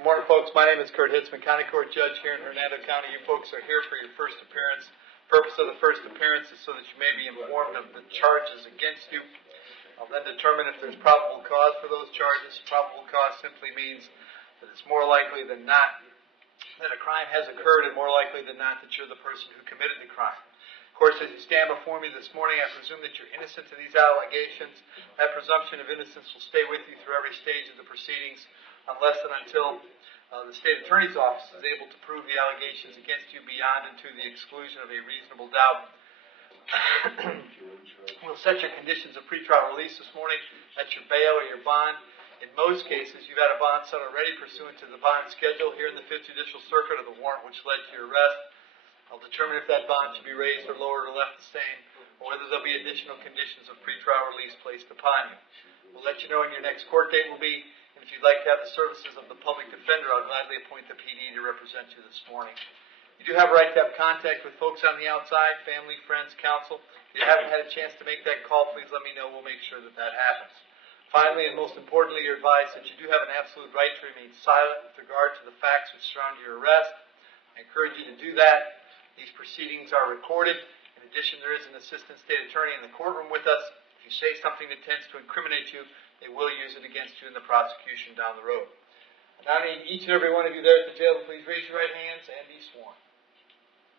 Good morning, folks. My name is Kurt Hitzemann, County Court Judge here in Hernando County. You folks are here for your first appearance. Purpose of the first appearance is so that you may be informed of the charges against you. I'll then determine if there's probable cause for those charges. Probable cause simply means that it's more likely than not that a crime has occurred, and more likely than not that you're the person who committed the crime. Of course, as you stand before me this morning, I presume that you're innocent of these allegations. That presumption of innocence will stay with you through every stage of the proceedings, unless and until the State Attorney's Office is able to prove the allegations against you beyond and to the exclusion of a reasonable doubt. We'll set your conditions of pretrial release this morning. That's your bail or your bond. In most cases, you've had a bond set already pursuant to the bond schedule here in the 5th Judicial Circuit of the warrant which led to your arrest. I'll determine if that bond should be raised or lowered or left the same, or whether there'll be additional conditions of pretrial release placed upon you. We'll let you know when your next court date will be, and if you'd like to have the services of the public defender, I'll gladly appoint the PD to represent you this morning. You do have a right to have contact with folks on the outside, family, friends, counsel. If you haven't had a chance to make that call, please let me know. We'll make sure that that happens. Finally, and most importantly, you're advised that you do have an absolute right to remain silent with regard to the facts which surround your arrest. I encourage you to do that. These proceedings are recorded. In addition, there is an assistant state attorney in the courtroom with us. If you say something that tends to incriminate you, they will use it against you in the prosecution down the road. I now need each and every one of you there at the jail to please raise your right hands and be sworn.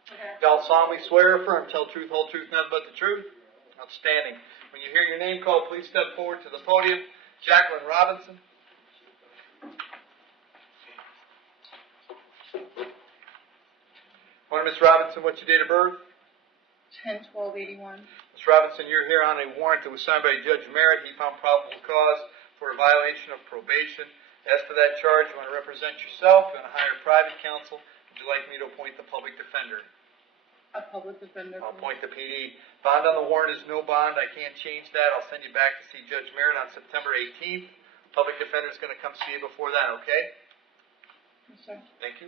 Okay. Y'all solemnly swear or affirm, tell truth, whole truth, nothing but the truth? Outstanding. When you hear your name called, please step forward to the podium. Jacqueline Robinson. Morning, Ms. Robinson. What's your date of birth? 10/12/81. Ms. Robinson, you're here on a warrant that was signed by Judge Merritt. He found probable cause for a violation of probation. As to that charge, you want to represent yourself. You want to hire private counsel. Would you like me to appoint the public defender? A public defender. I'll appoint the PD. Bond on the warrant is no bond. I can't change that. I'll send you back to see Judge Merritt on September 18th. Public defender is going to come see you before that, okay? Yes, sir. Thank you.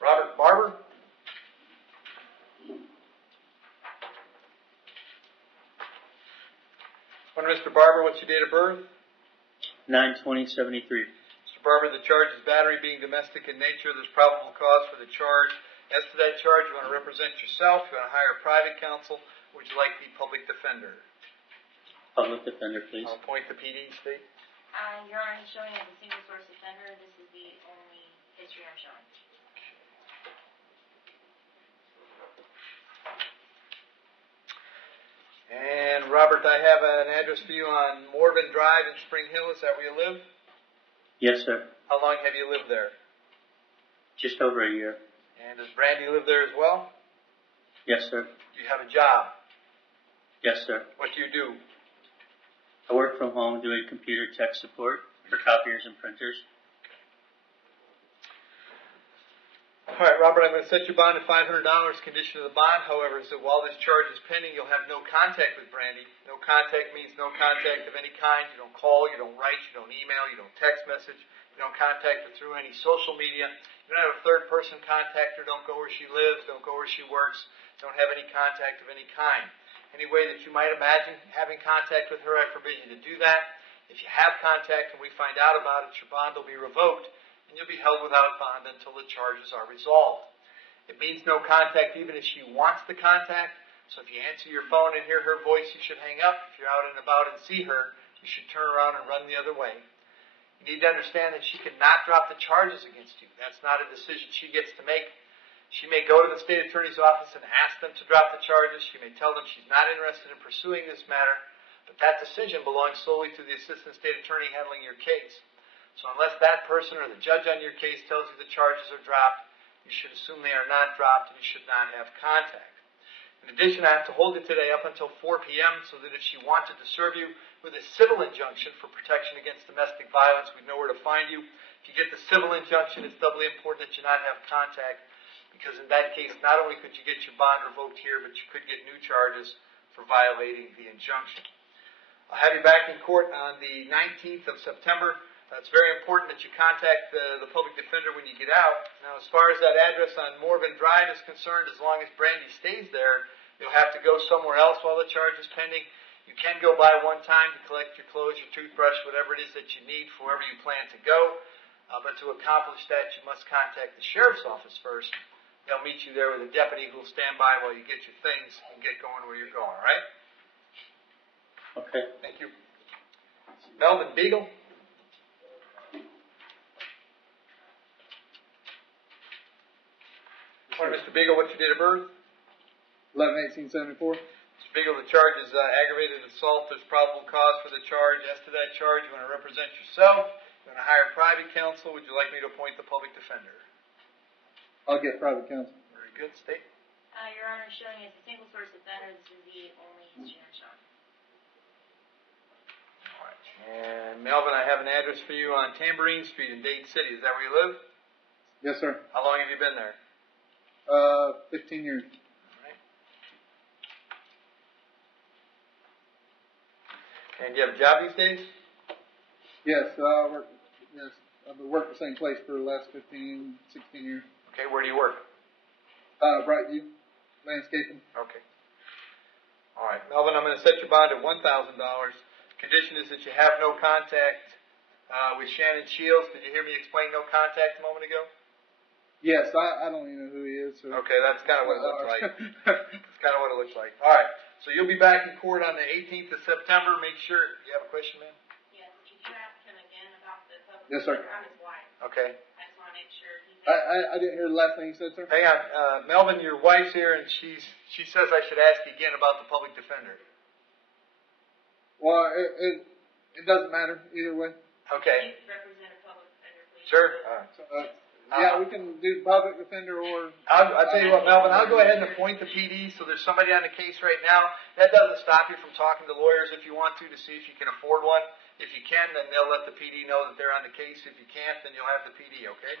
Robert Barber. Mr. Barber, what's your date of birth? 9/20/73. Mr. Barber, the charge is battery being domestic in nature. There's probable cause for the charge. As to that charge, you want to represent yourself. You want to hire private counsel. Would you like the public defender? Public defender, please. I'll appoint the PD, State. Your Honor, he's showing as a single source offender. This is the only history I'm showing. And Robert, I have an address for you on Morven Drive in Spring Hill. Is that where you live? Yes, sir. How long have you lived there? Just over a year. And does Brandy live there as well? Yes, sir. Do you have a job? Yes, sir. What do you do? I work from home doing computer tech support for copiers and printers. All right, Robert, I'm going to set your bond at $500. Condition of the bond, however, is that while this charge is pending, you'll have no contact with Brandy. No contact means no contact of any kind. You don't call, you don't write, you don't email, you don't text message. You don't contact her through any social media. You don't have a third person contact her. Don't go where she lives. Don't go where she works. Don't have any contact of any kind. Any way that you might imagine having contact with her, I forbid you to do that. If you have contact and we find out about it, your bond will be revoked, and you'll be held without bond until the charges are resolved. It means no contact even if she wants the contact. So if you answer your phone and hear her voice, you should hang up. If you're out and about and see her, you should turn around and run the other way. You need to understand that she cannot drop the charges against you. That's not a decision she gets to make. She may go to the state attorney's office and ask them to drop the charges. She may tell them she's not interested in pursuing this matter, but that decision belongs solely to the assistant state attorney handling your case. So unless that person or the judge on your case tells you the charges are dropped, you should assume they are not dropped and you should not have contact. In addition, I have to hold it today up until 4 p.m. so that if she wanted to serve you with a civil injunction for protection against domestic violence, we'd know where to find you. If you get the civil injunction, it's doubly important that you not have contact, because in that case, not only could you get your bond revoked here, but you could get new charges for violating the injunction. I'll have you back in court on the 19th of September. It's very important that you contact the public defender when you get out. Now, as far as that address on Morven Drive is concerned, as long as Brandy stays there, you'll have to go somewhere else while the charge is pending. You can go by one time to collect your clothes, your toothbrush, whatever it is that you need for wherever you plan to go. But to accomplish that, you must contact the sheriff's office first. They'll meet you there with a deputy who will stand by while you get your things and get going where you're going, all right? Okay. Thank you. Melvin Beagle. Morning, Mr. Beagle. What's your date of birth? 11/18/74. Mr. Beagle, the charge is aggravated assault. There's probable cause for the charge. As to that charge, you want to represent yourself. You want to hire private counsel. Would you like me to appoint the public defender? I'll get private counsel. Very good. State. Your Honor, showing as a single source offender, this is the only history I'm showing. All right. And Melvin, I have an address for you on Tambourine Street in Dade City. Is that where you live? Yes, sir. How long have you been there? 15 years. All right. And do you have a job these days? Yes, I've been working the same place for the last 15, 16 years. Okay. Where do you work? Brightview, landscaping. Okay. All right. Melvin, I'm going to set your bond at $1,000. Condition is that you have no contact with Shannon Shields. Did you hear me explain no contact a moment ago? Yes, I don't even know who he is. So. Okay, that's kind of what it looks like. That's kind of what it looks like. All right. So you'll be back in court on the 18th of September. Make sure. You have a question, ma'am? Yes, if you ask him again about the public Yes, sir. defender, I'm his wife. Okay. I just want to make sure he's. I didn't hear the last thing you said, sir. Hang on. Melvin, your wife's here, and she says I should ask you again about the public defender. Well, it doesn't matter either way. Okay. Please represent a public defender, please. Sure. So, yeah, we can do public defender or. I'll tell you what, Melvin, I'll go ahead and appoint the PD, so there's somebody on the case right now. That doesn't stop you from talking to lawyers if you want to see if you can afford one. If you can, then they'll let the PD know that they're on the case. If you can't, then you'll have the PD, okay?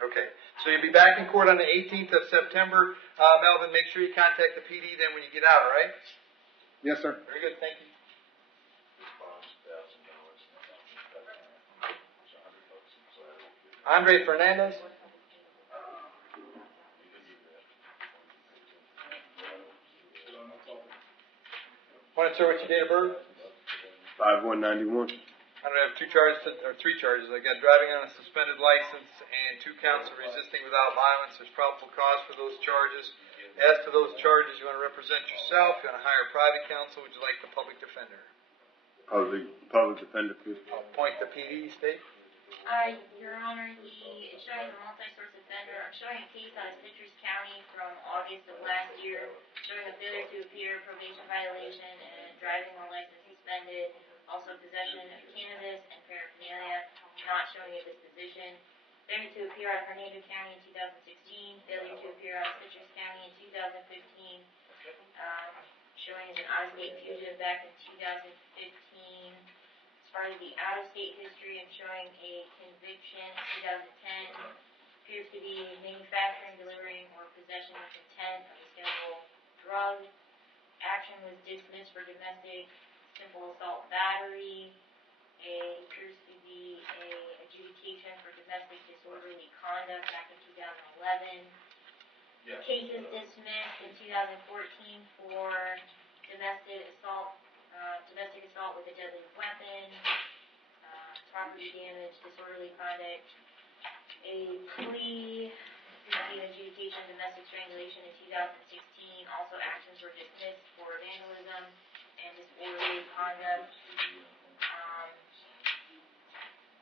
Okay. So you'll be back in court on the 18th of September. Melvin, make sure you contact the PD then when you get out, all right? Yes, sir. Very good, thank you. Andre Fernandez. Want to sir, what's your date of birth? 5/1/91. I don't have three charges. I got driving on a suspended license and 2 counts of resisting without violence. There's probable cause for those charges. As to those charges, you want to represent yourself. You want to hire private counsel. Would you like the public defender? Public defender, please. I'll appoint the PD, state. Your Honor, he is showing a multi-source offender. I'm showing a case out of Citrus County from August of last year, showing a failure to appear, probation violation, and driving while license suspended. Also possession of cannabis and paraphernalia, not showing a disposition. Failure to appear out of Hernando County in 2016. Failure to appear out of Citrus County in 2015. Showing as an out-of-state fugitive back in 2015. As far as the out-of-state history, I'm showing a conviction in 2010. Appears to be manufacturing, delivering, or possession with intent of a scheduled drug. Action was dismissed for domestic simple assault battery. Appears to be a adjudication for domestic disorderly conduct back in 2011. Yes. Case is dismissed in 2014 for domestic assault with a deadly weapon, property damage, disorderly conduct. A plea to an adjudication of domestic strangulation in 2016. Also, actions were dismissed for vandalism and disorderly conduct.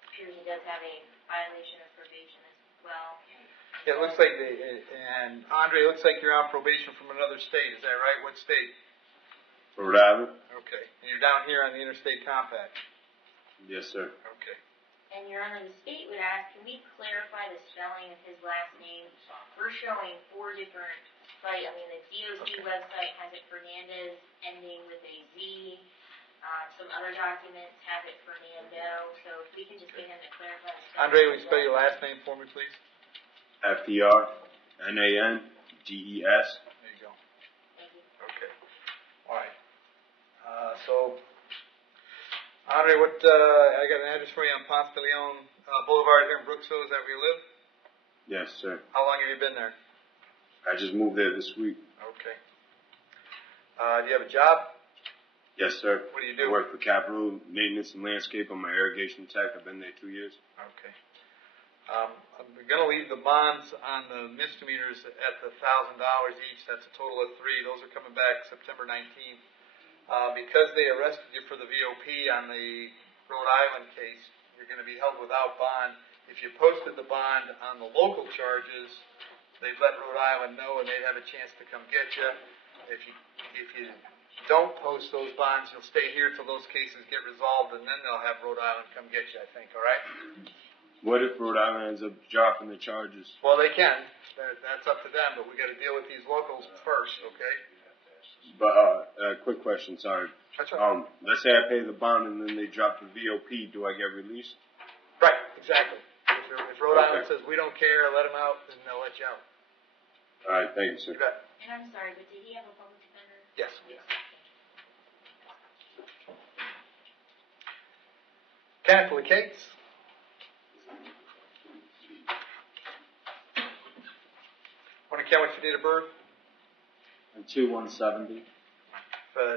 Appears he does have a violation of probation as well. Yeah, it looks like and Andre, it looks like you're on probation from another state. Is that right? What state? Rhode Island? Okay. And you're down here on the Interstate Compact. Yes, sir. Okay. And Your Honor, the state would ask, can we clarify the spelling of his last name? We're showing 4 different sites. I mean, the DOC website has it Fernandez ending with a Z. Some other documents have it Fernando. So if we can just get him to clarify the spelling. Andre, will you spell your last name for me, please? FERNANDES. There you go. Thank you. Okay. All right. So, Andre, I got an address for you on Ponce de Leon Boulevard here in Brooksville. Is that where you live? Yes, sir. How long have you been there? I just moved there this week. Okay. Do you have a job? Yes, sir. What do you I do? work for Capital Maintenance and Landscape. I'm an irrigation tech. I've been there 2 years. Okay. I'm going to leave the bonds on the misdemeanors at the $1,000 each. That's a total of 3. Those are coming back September 19th. Because they arrested you for the VOP on the Rhode Island case, you're going to be held without bond. If you posted the bond on the local charges, they'd let Rhode Island know and they'd have a chance to come get you. If you don't post those bonds, you'll stay here till those cases get resolved, and then they'll have Rhode Island come get you, I think, all right? What if Rhode Island ends up dropping the charges? Well, they can. That's up to them, but we got to deal with these locals first, okay? But quick question, sorry. That's right. Let's say I pay the bond and then they drop the VOP. Do I get released? Right, exactly. If Rhode Island Okay. says we don't care, let them out, then they'll let you out. All right, thank you, sir. You bet. And I'm sorry, but did he have a public defender? Yes. Catholic Kate's. Want to count what's your date of birth? 2170.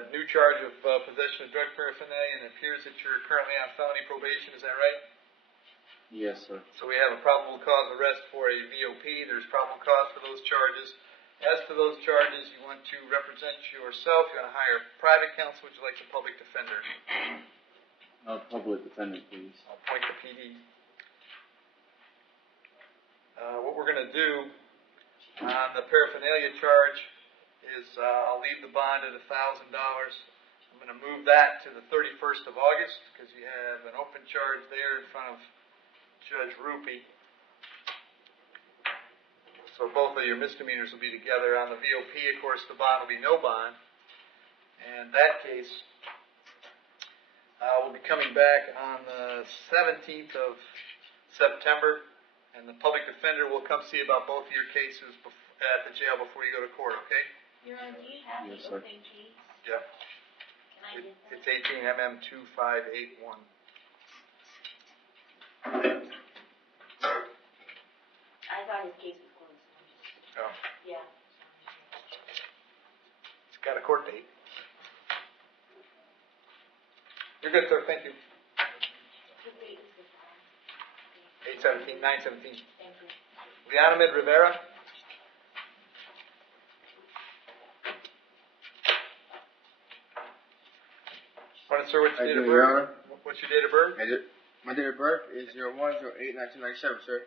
New charge of possession of drug paraphernalia, and it appears that you're currently on felony probation. Is that right? Yes, sir. So we have a probable cause arrest for a VOP. There's probable cause for those charges. As to those charges, you want to represent yourself. You want to hire private counsel. Would you like the public defender? Public defender, please. I'll point the PD. What we're going to do on the paraphernalia charge is I'll leave the bond at $1,000. I'm going to move that to the 31st of August because you have an open charge there in front of Judge Rupee. So both of your misdemeanors will be together. On the VOP, of course, the bond will be no bond. And that case will be coming back on the 17th of September, and the public defender will come see about both of your cases at the jail before you go to court, okay? Your Honor, do you have Yes, the sir. open case? Yep. Can I get that? It's 18 MM 2581. I thought his case was closed. So I'm just, Oh, yeah. it's got a court date. You're good, sir. Thank you. What date is the file? 817, 917. Thank you. Leonamid Rivera. Morning, sir. What's your date of Your birth? Honor. What's your date of birth? My date of birth is 01/08/1997, sir.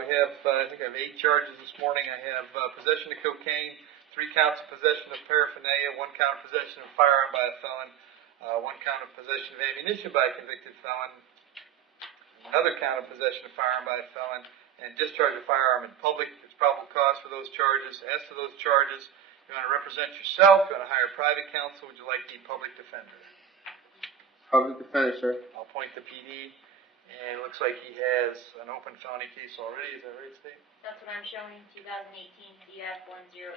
We have, I think I have 8 charges this morning. I have possession of cocaine, 3 counts of possession of paraphernalia, 1 count of possession of firearm by a felon, 1 count of possession of ammunition by a convicted felon, another count of possession of firearm by a felon, and discharge of firearm in public. There's probable cause for those charges. As to those charges, you want to represent yourself, you want to hire private counsel, would you like the public defender? Public defender, sir. I'll point the PD, and it looks like he has an open felony case already. Is that right, Steve? That's what I'm showing, 2018 CF 1089, Your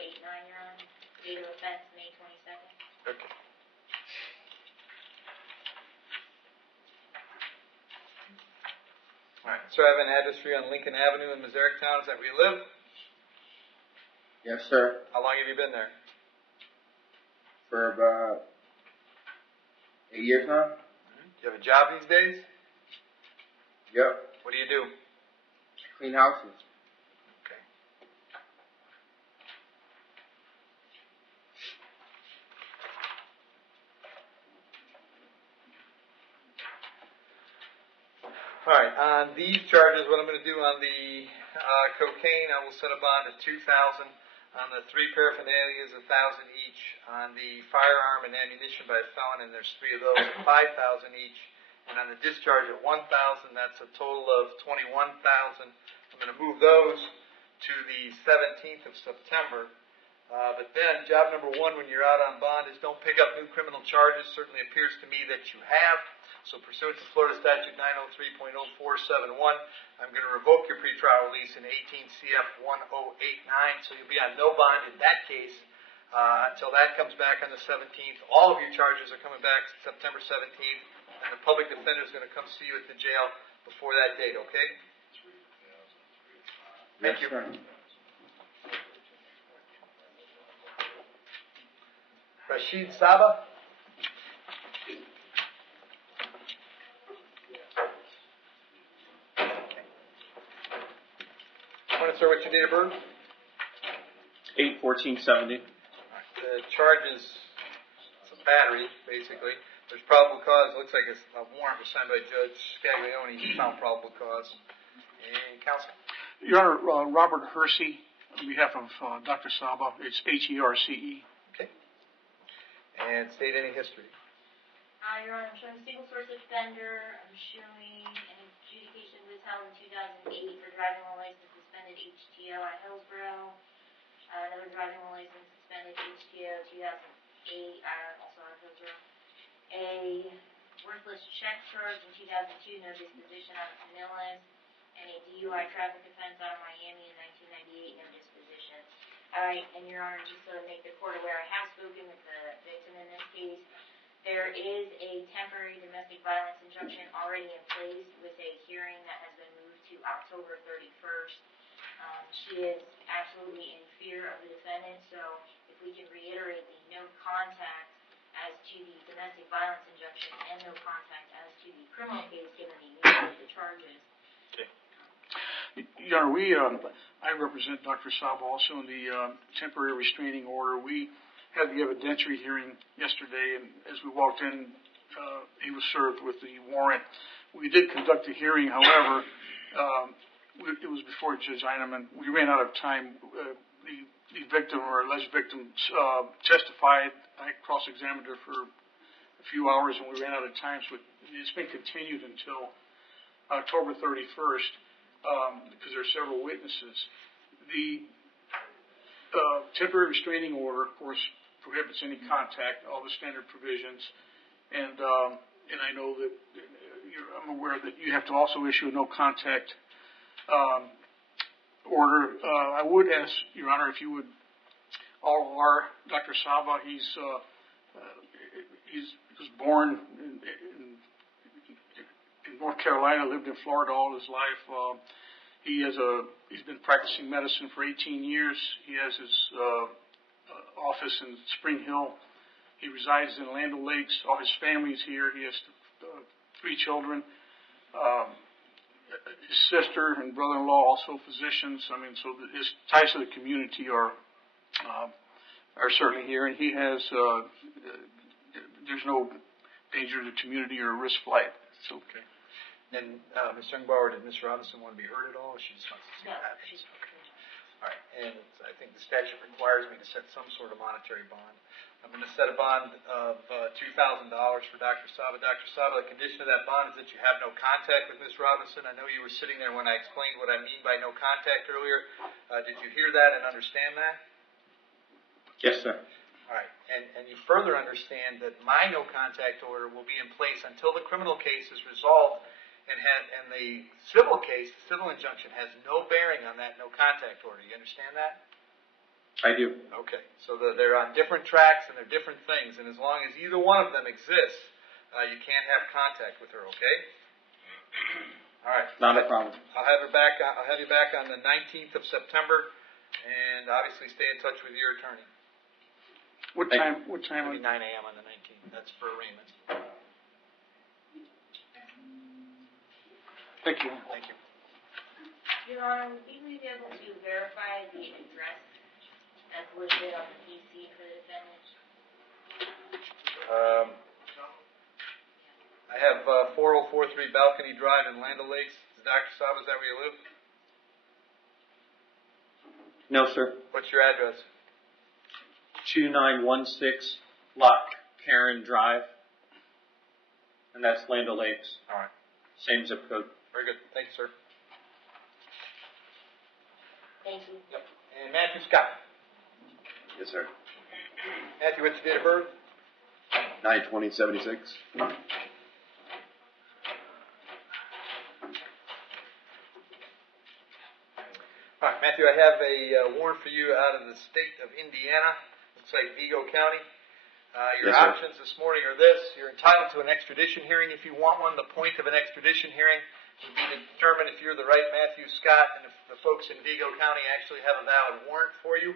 Honor. Date of offense, May 22nd. Okay. All right, so I have an address for you on Lincoln Avenue in Town. Is that where you live? Yes, sir. How long have you been there? For about 8 years now. Do you have a job these days? Yep. What do you do? Clean houses. Okay. All right, on these charges, what I'm going to do on the cocaine, I will set a bond of $2,000. On the 3 paraphernalias, $1,000 each. On the firearm and ammunition by a felon, and there's 3 of those, $5,000 each. And on the discharge at $1,000, that's a total of $21,000. I'm going to move those to the 17th of September. But then, job number 1 when you're out on bond is don't pick up new criminal charges. Certainly appears to me that you have. So pursuant to Florida Statute 903.0471, I'm going to revoke your pretrial release in 18 CF 1089. So you'll be on no bond in that case until that comes back on the 17th. All of your charges are coming back September 17th, and the public defender is going to come see you at the jail before that date, okay? Thank you. Sir. Rashid Saba. Morning, sir. What's your date of birth? 8/14/70. The charge is it's a battery, basically. There's probable cause. Looks like it's a warrant was signed by Judge Scaglione. He found probable cause. And counsel. Your Honor, Robert Hersey, on behalf of Dr. Saba. It's Herce. Okay. And state any history. Your Honor, I'm showing a single source offender. I'm showing an adjudication was held in 2008 for driving while license suspended HTO at Hillsborough. Another driving while license suspended HTO 2008 also at Hillsborough. A worthless check charge in 2002, no disposition on Pinellas. And a DUI traffic offense out of Miami in 1998, no disposition. And Your Honor, just to make the court aware, I have spoken with the victim in this case. There is a temporary domestic violence injunction already in place with a hearing that has been moved to October 31st. She is absolutely in fear of the defendant, so if we can reiterate the no contact as to the domestic violence injunction and no contact as to the criminal case given the nature of the charges. Your Honor, I represent Dr. Saba also in the temporary restraining order. We had the evidentiary hearing yesterday, and as we walked in, he was served with the warrant. We did conduct a hearing, however, it was before Judge Heinemann. We ran out of time. The victim or alleged victim testified. I cross-examined her for a few hours, and we ran out of time, so it's been continued until October 31st because there are several witnesses. The temporary restraining order, of course, prohibits any contact, all the standard provisions, and I know that I'm aware that you have to also issue a no contact order. I would ask, Your Honor, if you would R.O.R. Dr. Saba. He was born in North Carolina, lived in Florida all his life. He's been practicing medicine for 18 years. He has his office in Spring Hill. He resides in Land O'Lakes. All his family's here. He has 3 children. His sister and brother-in-law also physicians. I mean, so his ties to the community are certainly here, and he has. There's no danger to the community or risk flight. It's okay. And Ms. Youngbauer, did Ms. Robinson want to be heard at all? Or she just wants to see what happens. She's Okay. All right. And I think the statute requires me to set some sort of monetary bond. I'm going to set a bond of $2,000 for Dr. Saba. Dr. Saba, the condition of that bond is that you have no contact with Ms. Robinson. I know you were sitting there when I explained what I mean by no contact earlier. Did you hear that and understand that? Yes, sir. All right. And you further understand that my no contact order will be in place until the criminal case is resolved, and the civil case, the civil injunction, has no bearing on that no contact order. You understand that? I do. Okay. So they're on different tracks and they're different things, and as long as either one of them exists, you can't have contact with her. Okay? All right. Not a problem. I'll have you back on the 19th of September, and obviously stay in touch with your attorney. What time? What time? It'll be 9 a.m. on the 19th. That's for arraignment. Thank you. Thank you. Your Honor, would we be able to verify the address that's listed on the PC for the defendant? I have 4043 Balcony Drive in Land O'Lakes. Dr. Saba, is that where you live? No, sir. What's your address? 2916 Lock Karen Drive, and that's Land O'Lakes. All right. Same zip code. Very good. Thank you, sir. Thank you. Yep. And Matthew Scott. Yes, sir. Matthew, what's your date of birth? 9/20/76. All right, Matthew, I have a warrant for you out of the state of Indiana. Looks like Vigo County. Your Yes, sir. options this morning are this. You're entitled to an extradition hearing if you want one. The point of an extradition hearing would be to determine if you're the right Matthew Scott and if the folks in Vigo County actually have a valid warrant for you.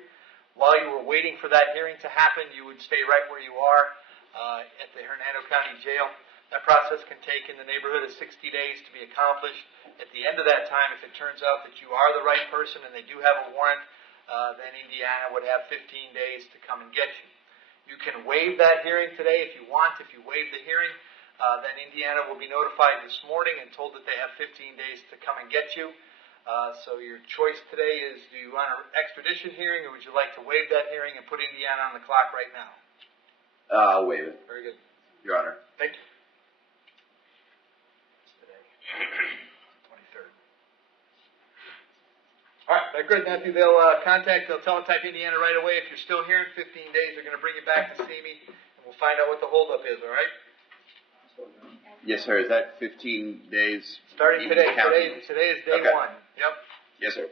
While you were waiting for that hearing to happen, you would stay right where you are at the Hernando County Jail. That process can take in the neighborhood of 60 days to be accomplished. At the end of that time, if it turns out that you are the right person and they do have a warrant, then Indiana would have 15 days to come and get you. You can waive that hearing today if you want. If you waive the hearing, then Indiana will be notified this morning and told that they have 15 days to come and get you. So your choice today is, do you want an extradition hearing, or would you like to waive that hearing and put Indiana on the clock right now? I'll waive it, Very good. Your Honor. Thank you. Today, 23rd. All right, very good, Matthew. They'll teletype Indiana right away. If you're still here in 15 days, they're going to bring you back to see me, and we'll find out what the holdup is, all right? Yes, sir. Is that 15 days? Starting today. Counting? Today is day Okay. one. Yep. Yes, sir.